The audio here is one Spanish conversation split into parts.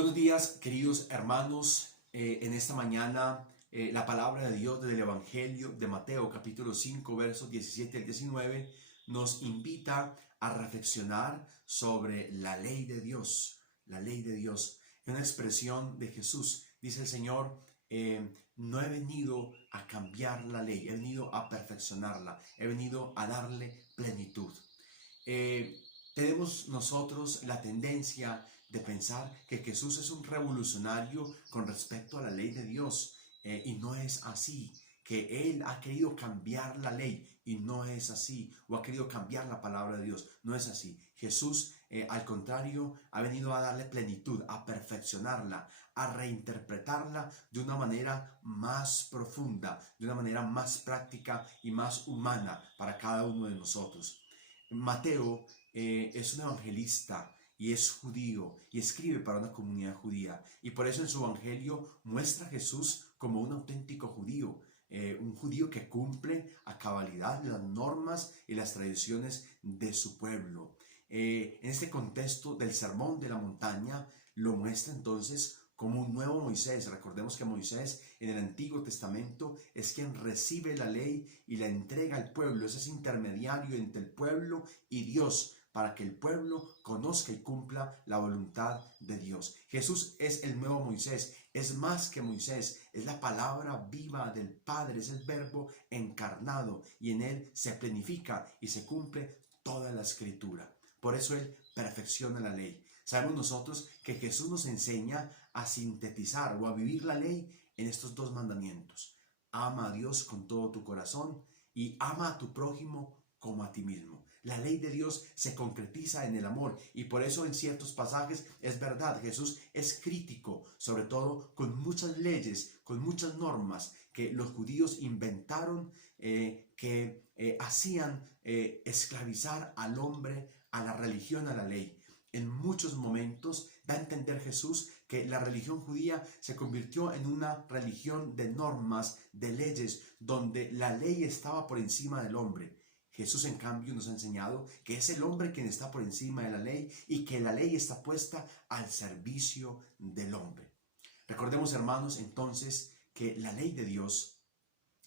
Buenos días, queridos hermanos. En esta mañana la palabra de Dios del Evangelio de Mateo, capítulo 5, versos 17 al 19, nos invita a reflexionar sobre la ley de Dios. La ley de Dios. Es una expresión de Jesús. Dice el Señor, no he venido a cambiar la ley, he venido a perfeccionarla, he venido a darle plenitud. Tenemos nosotros la tendencia de pensar que Jesús es un revolucionario con respecto a la ley de Dios, y no es así, que Él ha querido cambiar la ley y no es así, o ha querido cambiar la palabra de Dios, no es así. Jesús, al contrario, ha venido a darle plenitud, a perfeccionarla, a reinterpretarla de una manera más profunda, de una manera más práctica y más humana para cada uno de nosotros. Mateo es un evangelista y es judío y escribe para una comunidad judía, y por eso en su evangelio muestra a Jesús como un auténtico judío, un judío que cumple a cabalidad las normas y las tradiciones de su pueblo. En este contexto del sermón de la montaña lo muestra entonces como un nuevo Moisés. Recordemos que Moisés en el Antiguo Testamento es quien recibe la ley y la entrega al pueblo, es ese intermediario entre el pueblo y Dios, para que el pueblo conozca y cumpla la voluntad de Dios. Jesús es el nuevo Moisés, es más que Moisés, es la palabra viva del Padre, es el verbo encarnado, y en él se plenifica y se cumple toda la escritura. Por eso Él perfecciona la ley. Sabemos nosotros que Jesús nos enseña a sintetizar o a vivir la ley en estos dos mandamientos. Ama a Dios con todo tu corazón y ama a tu prójimo como a ti mismo. La ley de Dios se concretiza en el amor, y por eso en ciertos pasajes es verdad, Jesús es crítico, sobre todo con muchas leyes, con muchas normas que los judíos inventaron, que hacían esclavizar al hombre a la religión, a la ley. En muchos momentos da a entender Jesús que la religión judía se convirtió en una religión de normas, de leyes, donde la ley estaba por encima del hombre. Jesús, en cambio, nos ha enseñado que es el hombre quien está por encima de la ley y que la ley está puesta al servicio del hombre. Recordemos, hermanos, entonces, que la ley de Dios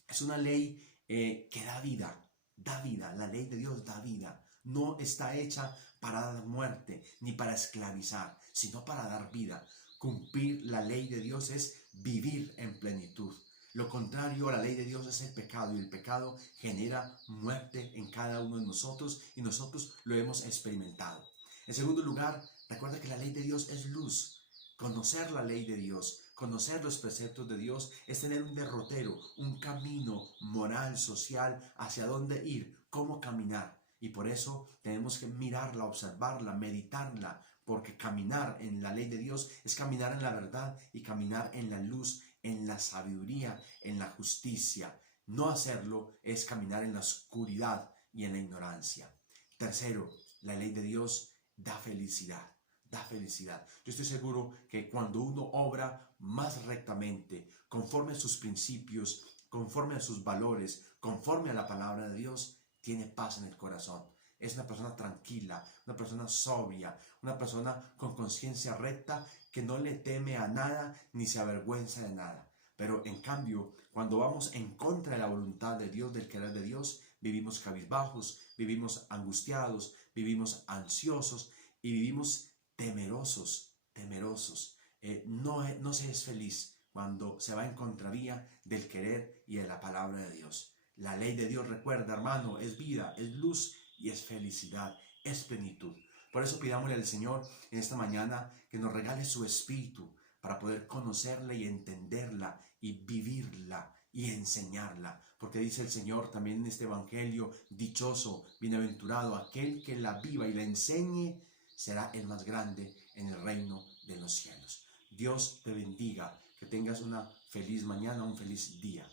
es una ley que da vida, la ley de Dios da vida. No está hecha para dar muerte ni para esclavizar, sino para dar vida. Cumplir la ley de Dios es vivir en plenitud. Lo contrario a la ley de Dios es el pecado, y el pecado genera muerte en cada uno de nosotros, y nosotros lo hemos experimentado. En segundo lugar, recuerda que la ley de Dios es luz. Conocer la ley de Dios, conocer los preceptos de Dios, es tener un derrotero, un camino moral, social, hacia dónde ir, cómo caminar. Y por eso tenemos que mirarla, observarla, meditarla, porque caminar en la ley de Dios es caminar en la verdad y caminar en la luz, en la sabiduría, en la justicia. No hacerlo es caminar en la oscuridad y en la ignorancia. Tercero, la ley de Dios da felicidad. Da felicidad. Yo estoy seguro que cuando uno obra más rectamente, conforme a sus principios, conforme a sus valores, conforme a la palabra de Dios, tiene paz en el corazón. Es una persona tranquila, una persona sobria, una persona con conciencia recta, que no le teme a nada ni se avergüenza de nada. Pero en cambio, cuando vamos en contra de la voluntad de Dios, del querer de Dios, vivimos cabizbajos, vivimos angustiados, vivimos ansiosos y vivimos temerosos. No se es feliz cuando se va en contravía del querer y de la palabra de Dios. La ley de Dios, recuerda, hermano, es vida, es luz y es felicidad, es plenitud. Por eso pidámosle al Señor en esta mañana que nos regale su Espíritu para poder conocerla y entenderla y vivirla y enseñarla. Porque dice el Señor también en este Evangelio: dichoso, bienaventurado aquel que la viva y la enseñe, será el más grande en el reino de los cielos. Dios te bendiga, que tengas una feliz mañana, un feliz día.